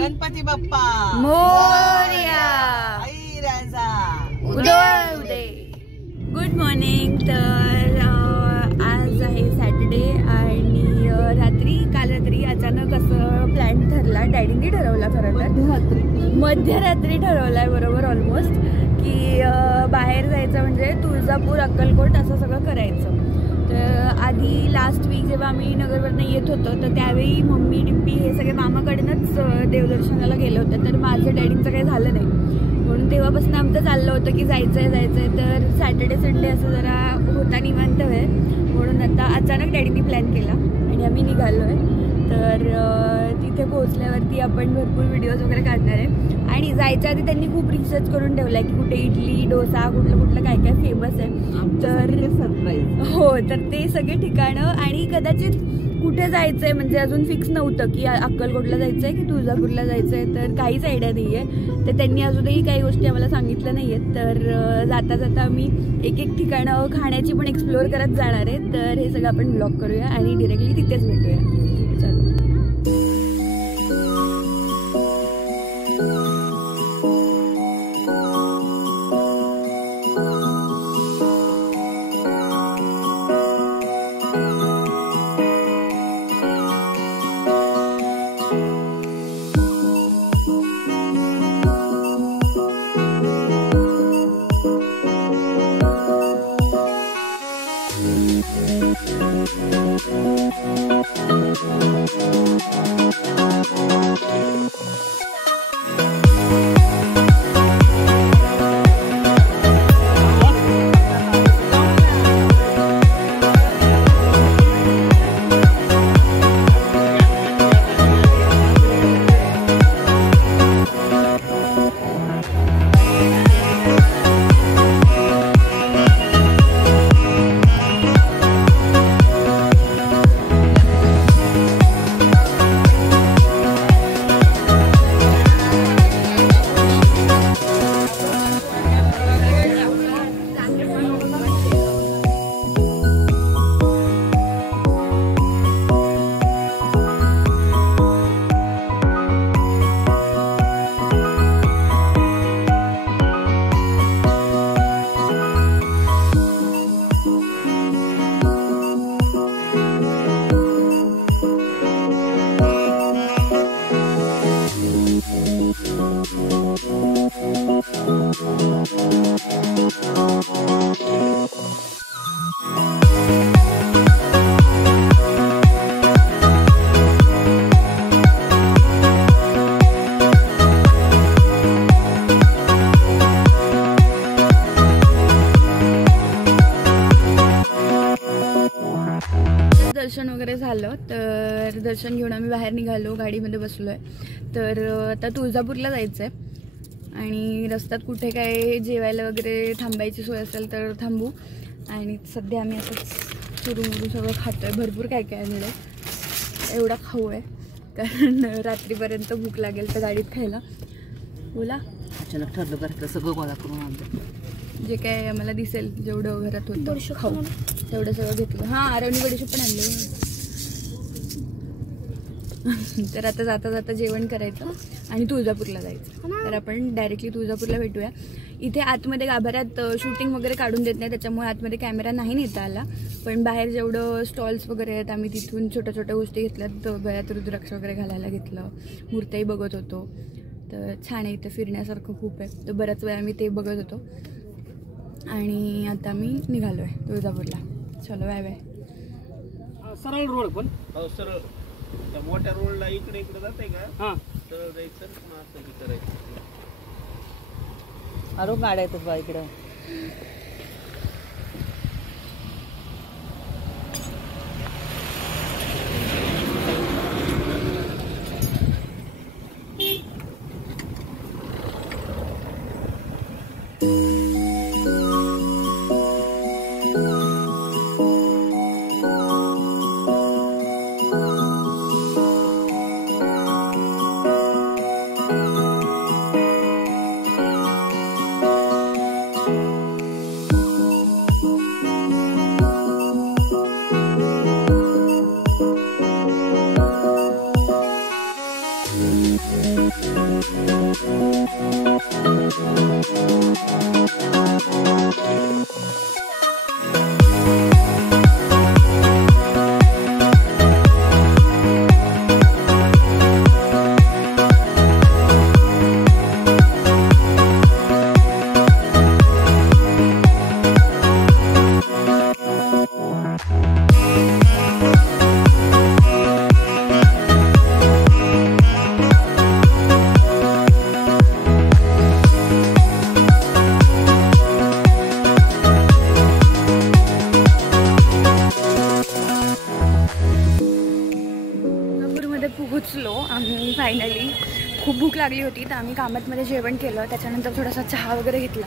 गणपती बाप्पा मोरया. आई राजा उदय उदय. Good morning. तर आज आहे सॅटर्डे आणि काल रात्री अचानक असं प्लॅन ठरला. डॅडींनी ठरवला खरं तर मध्यरात्री ठरवलाय बरोबर ऑलमोस्ट की बाहेर जायचं म्हणजे तुळजापूर अक्कलकोट असं सगळं करायचं. तर आधी लास्ट वीक जेव्हा आम्ही नगरवरनं येत होतो तर त्यावेळी मम्मी डिम्पी हे सगळे मामाकडूनच देवदर्शनाला गेले होते. तर माझं डॅडींचं काही झालं नाही म्हणून तेव्हापासून आमचं चाललं होतं की जायचंय. तर सॅटर्डे संडे असं जरा होता निवांत वेळ म्हणून आता अचानक डॅडींनी प्लॅन केला आणि आम्ही निघालो आहे. तर तिथे पोहोचल्यावरती आपण भरपूर व्हिडिओज वगैरे काढणार आहे. आणि जायच्या आधी त्यांनी खूप रिसर्च करून ठेवला आहे की कुठे इडली डोसा कुठलं काय काय फेमस आहे. तर सरप्राईज हो. तर ते सगळे ठिकाणं आणि कदाचित कुठे जायचं आहे म्हणजे अजून फिक्स नव्हतं की अक्कलकोटला जायचं आहे की तुळजापूरला जायचं आहे. तर काहीच आयडिया नाही आहे. तर त्यांनी अजूनही काही गोष्टी आम्हाला सांगितल्या नाही आहेत. तर जाता जाता आम्ही एक ठिकाणं खाण्याची पण एक्सप्लोअर करत जाणार आहे. तर हे सगळं आपण ब्लॉग करूया आणि डिरेक्टली तिथेच भेटूया. चलो. दर्शन वगैरे झालं. तर दर्शन घेऊन आम्ही बाहेर निघालो. गाडीमध्ये बसलो आहे. तर आता तुळजापूरला जायचं आहे आणि रस्त्यात कुठे काय जेवायला वगैरे थांबायची सोय असेल तर थांबू. आणि सध्या आम्ही असंच चुरूमुरू सगळं खातो आहे. भरपूर काय काय मिळेल एवढा खाऊ आहे कारण रात्रीपर्यंत भूक लागेल तर गाडीत खायला. बोला. अचानक ठरलं घरातलं सगळं गोळा करून आणलं जे काय आम्हाला दिसेल जेवढं घरात होतं खाऊ तेवढं सगळं घेतलं. हां आरवणी बडीशेप पण आणले. तर आता जाता जाता जेवण करायचं आणि तुळजापूरला जायचं. तर आपण डायरेक्टली तुळजापूरला भेटूया. इथे आतमध्ये गाभाऱ्यात शूटिंग वगैरे काढून देत नाही त्याच्यामुळे आतमध्ये कॅमेरा नाही नेता आला. पण बाहेर जेवढं स्टॉल्स वगैरे आहेत आम्ही तिथून छोट्या छोट्या गोष्टी घेतल्यात. गळ्यात रुद्राक्ष वगैरे घालायला घेतलं. मूर्त्याही बघत होतो. तर छान आहे इथं फिरण्यासारखं खूप आहे. तर बऱ्याच वेळा आम्ही ते बघत होतो. आणि आता मी निघालो आहे तुळजापूरला. चलो बाय बाय. सरळ रोड पण सरळ त्या मोठ्या रोडला इकडे जाते का? हां सरळ जायचं असं करायचं. अरे गाड्या येतात बा इकडं. पोहोचलो आम्ही फायनली. खूप भूक लागली होती तर आम्ही कामतमध्ये जेवण केलं, त्याच्यानंतर थोडासा चहा वगैरे घेतला.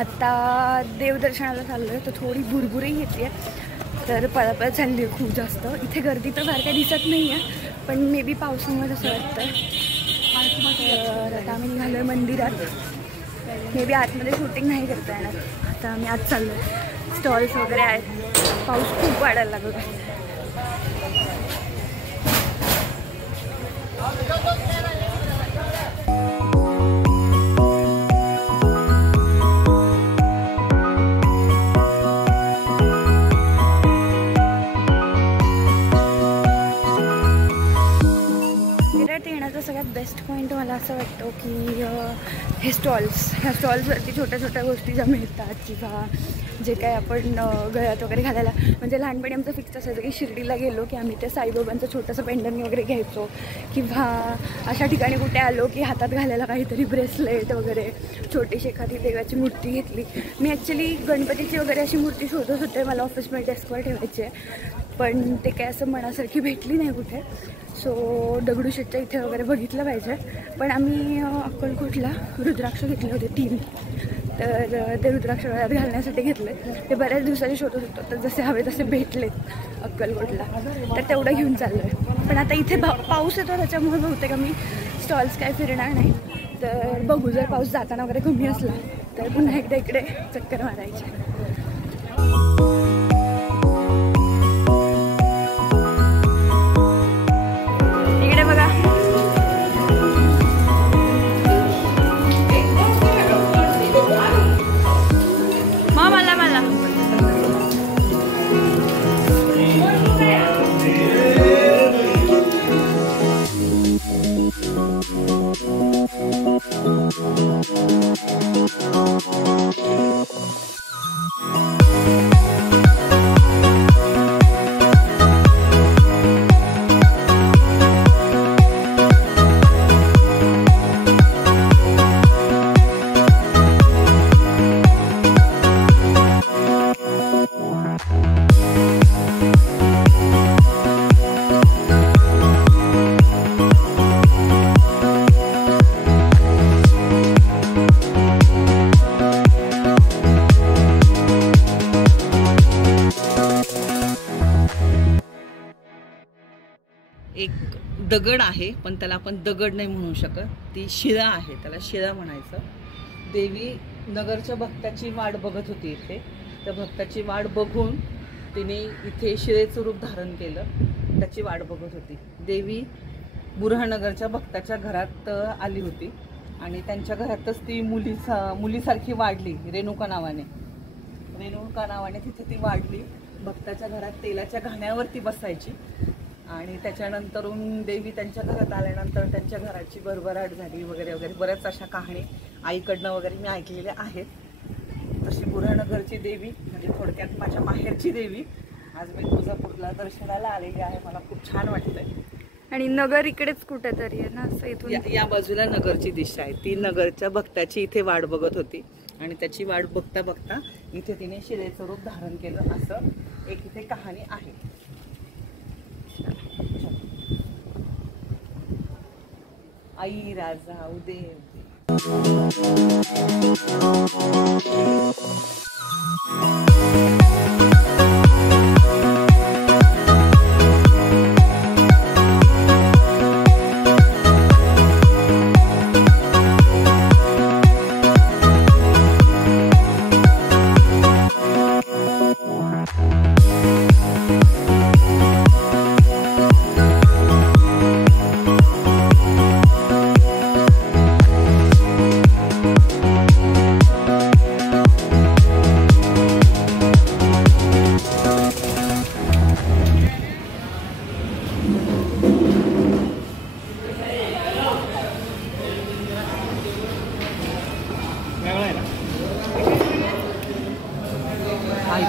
आत्ता देवदर्शनाला चाललो आहे तर थोडी भुरभुरही येते, तर पळापळ चालली आहे खूप जास्त. इथे गर्दी तर फार काही दिसत नाही आहे, पण मे बी पावसामुळे असं वाटतं. तर आता आम्ही निघालो आहे मंदिरात. मे बी आतमध्ये शूटिंग नाही करता येणार. आता आम्ही आत चाललो आहे. स्टॉल्स वगैरे आहेत. पाऊस खूप वाढायला लागला आहे. सगळ्यात बेस्ट पॉईंट मला असं वाटतं की ह्या स्टॉल्सवरती छोट्या छोट्या गोष्टी ज्या मिळतात, किंवा जे काय आपण गळ्यात वगैरे घालायला, म्हणजे लहानपणी आमचं फिक्स असायचं की शिर्डीला गेलो की आम्ही ते साईबाबांचं छोटंसं पेंडन वगैरे घ्यायचो, किंवा अशा ठिकाणी कुठे आलो की हातात घालायला काहीतरी ब्रेसलेट वगैरे, छोटीशी एखादी देवाची मूर्ती घेतली. मी ॲक्च्युली गणपतीची वगैरे अशी मूर्ती शोधत होते, मला ऑफिसमध्ये डेस्कवर ठेवायचे, पण ते काय असं मनासारखी भेटली नाही कुठे. सो दगडूशेठच्या इथे वगैरे बघितलं पाहिजे. पण आम्ही अक्कलकोटला रुद्राक्ष घेतले होते 3, तर ते रुद्राक्ष गळ्यात घालण्यासाठी घेतले. ते बऱ्याच दिवसांनी शोधत होतो, तर जसे हवे तसे भेटलेत अक्कलकोटला, तर तेवढं घेऊन चाललो आहे. पण आता इथे पाऊस येतो, त्याच्यामुळे बहुतेक आम्ही स्टॉल्स काय फिरणार नाही. तर बघू, जर पाऊस जाताना वगैरे कमी असला तर पुन्हा एकदा इकडे चक्कर मारायची. एक दगड आहे, पण त्याला आपण दगड नाही म्हणू शकत, ती शिळा आहे, त्याला शिळा म्हणायचं. देवी नगरच्या भक्ताची वाट बघत होती इथे. त्या भक्ताची वाट बघून तिने इथे शिळेचं रूप धारण केलं, त्याची वाट बघत होती. देवी बुरहानगरच्या भक्ताच्या घरात आली होती आणि त्यांच्या घरातच ती मुलीसारखी वाढली. रेणुका नावाने तिथे ती वाढली. भक्ताच्या घरात तेलाच्या घाण्यावरती बसायची आणि त्याच्यानंतरून देवी त्यांच्या घरात आल्यानंतर त्यांच्या घराची भरभराट झाली वगैरे वगैरे. बऱ्याच अशा कहाणी आईकडनं वगैरे मी ऐकलेल्या आहेत. तशी बुरहानगरची देवी म्हणजे थोडक्यात माझ्या माहेरची देवी आज मी तुळजापूरला दर्शनाला आलेली आहे. मला खूप छान वाटतंय. आणि नगर इकडेच कुठेतरी आहे ना, असं इथून या बाजूला नगरची दिशा आहे. ती नगरच्या भक्ताची इथे वाट बघत होती आणि त्याची वाट बघता बघता इथे तिने शिळेचं रूप धारण केलं, असं एक इथे कहाणी आहे. आई राजा उदे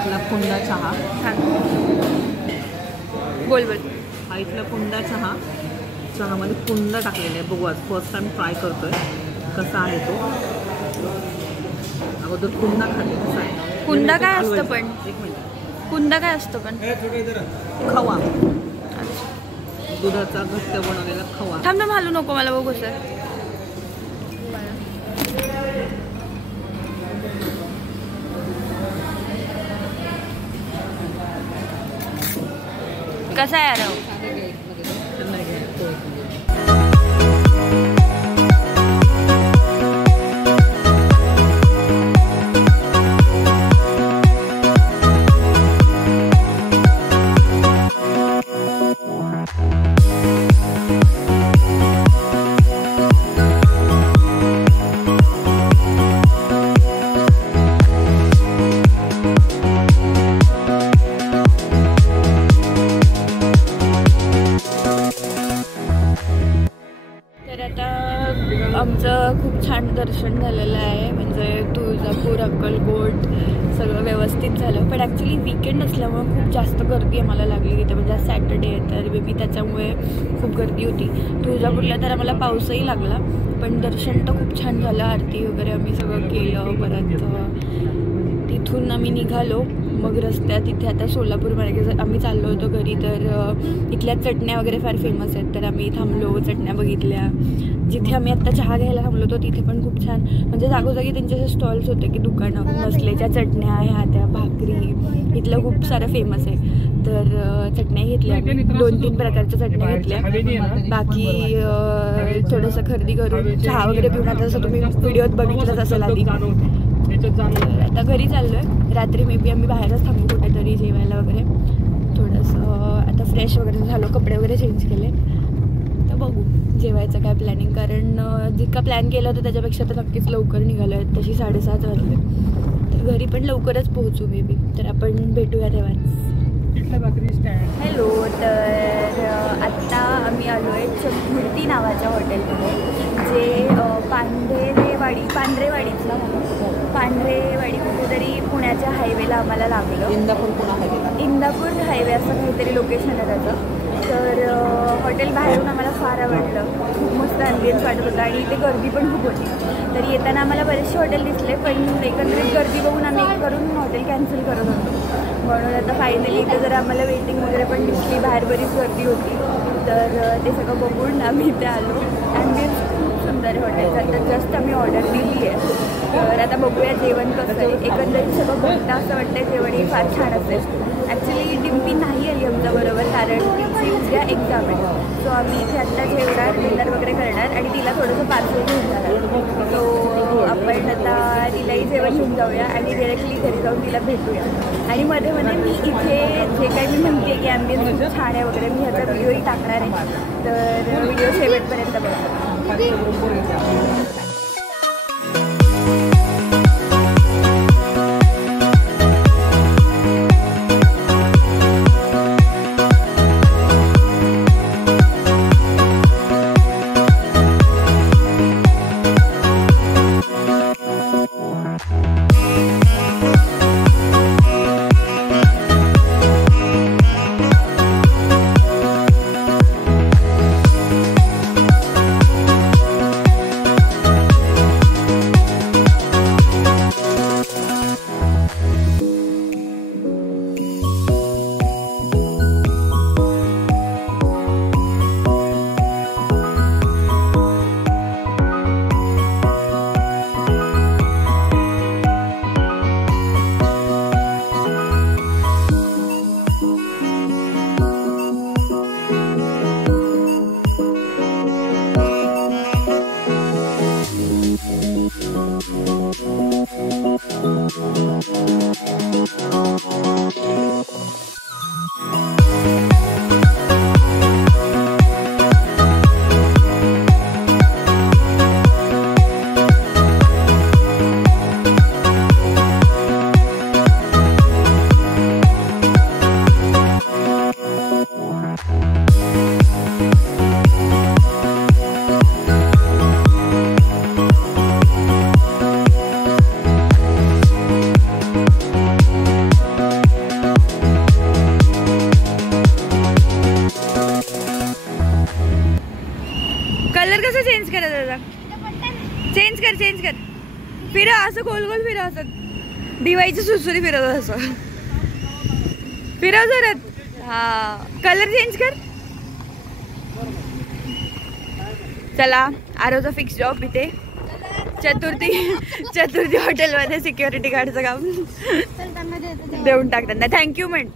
इथला कुंदा चहा. छान. बोल बोल. हा इथला कुंदा चहा. चहामध्ये कुंदा टाकलेला आहे. बघू आज फर्स्ट टाइम ट्राय करतोय कसा आहे तो. अगोदर कुंदा खाते कसा आहे. कुंदा काय असतं पण? एक मिनिट. कुंदा काय असतं पण? खवा. दुधाचा घट्ट बनवलेला खवा. थांब थांब हालू नको मला बघू सर. कसा आहे यार? आमचं खूप छान दर्शन झालेलं आहे. म्हणजे तुळजापूर अक्कलकोट सगळं व्यवस्थित झालं. पण ॲक्च्युली वीकेंड असल्यामुळं खूप जास्त गर्दी आम्हाला लागली तिथे. म्हणजे आज सॅटर्डे आहे तर बेबी त्याच्यामुळे खूप गर्दी होती. तुळजापूरला तर आम्हाला पाऊसही लागला पण दर्शन तर खूप छान झालं. आरती वगैरे आम्ही सगळं केलं. परत तिथून आम्ही निघालो. मग रस्त्यात इथे आता सोलापूर मार्गे आम्ही चाललो होतो घरी. तर इथल्या चटण्या वगैरे फार फेमस आहेत तर आम्ही थांबलो. चटण्या बघितल्या. जिथे आम्ही आत्ता चहा घ्यायला थांबलो होतो तिथे पण खूप छान म्हणजे जागोजागी त्यांचे असे स्टॉल्स होते की दुकानं मसल्याच्या चटण्या ह्या त्या भाकरी इथलं खूप सारं फेमस आहे. तर चटण्या घेतल्या. 2-3 प्रकारच्या चटण्या घेतल्या. बाकी थोडंसं खरेदी करून चहा वगैरे पिऊन आता जसं तुम्ही व्हिडिओत बघितलंच असेल आधी. आता घरी चाललोय. रात्री मे बी आम्ही बाहेरच थांबू कुठेतरी जेवायला वगैरे. थोडंसं आता फ्रेश वगैरे झालो. कपडे वगैरे चेंज केले. तर बघू जेवायचं काय प्लॅनिंग. कारण जितका प्लॅन केला होता त्याच्यापेक्षा तर नक्कीच लवकर निघालो आहे. तशी 7:30 वाजले. तर घरी पण लवकरच पोहोचू मे बी. तर आपण भेटूया तेव्हाच. हॅलो. तर आत्ता आम्ही आलो आहे चतुर्थी नावाच्या हॉटेलमध्ये जे पांढरेवाडीचं पांढरेवाडी कुठेतरी पुण्याच्या हायवेला आम्हाला लागलं. इंदापूर हायवे असं काहीतरी लोकेशन आहे त्याचं. तर हॉटेल बाहेरून आम्हाला फार आवडलं. खूप मस्त ॲम्बियन्स वाटत होता आणि इथे गर्दी पण खूप होती. तर येताना आम्हाला बरेचसे हॉटेल दिसले पण एकंदरीत गर्दी बघून आम्ही एक करून हॉटेल कॅन्सल करत होतो. म्हणून आता फायनली इथे जर आम्हाला वेटिंग वगैरे पण दिसली. बाहेर बरीच गर्दी होती तर ते सगळं बघून आम्ही इथे आलो. ॲम्बियन्स खूप सुंदर आहे हॉटेलचा. तर जस्ट आम्ही ऑर्डर दिली आहे. तर आता बघूया जेवण कसं आहे. एकंदरीत सगळं बघता असं वाटतं जेवण हे फार छान असेल. ॲक्च्युली डिम्पी नाही आली आमच्याबरोबर कारण तिची उद्या एक्झाम आहे. सो आम्ही इथे आत्ता जेवणार डिनर वगैरे करणार आणि तिला थोडंसं पार्सल घेऊन जाणार. सो आपण आता तिलाही जेवण घेऊन जाऊया आणि डिरेक्टली घरी जाऊन तिला भेटूया. आणि मध्ये मध्ये मी इथे जे काही मी म्हणते की ॲम्बियन्स खूप छान आहे वगैरे मी ह्याचा व्हिडिओही टाकणार आहे. तर व्हिडिओ शेवटपर्यंत बघा. फिरव असं दिवाळीची सुरसुरी फिरवत असं फिरव जोरात. हा कलर चेंज कर. चला आरोचा फिक्स जॉब इथे चतुर्थी हॉटेलमध्ये सिक्युरिटी गार्डचं काम देऊन टाक त्यांना. थँक्यू म्हण.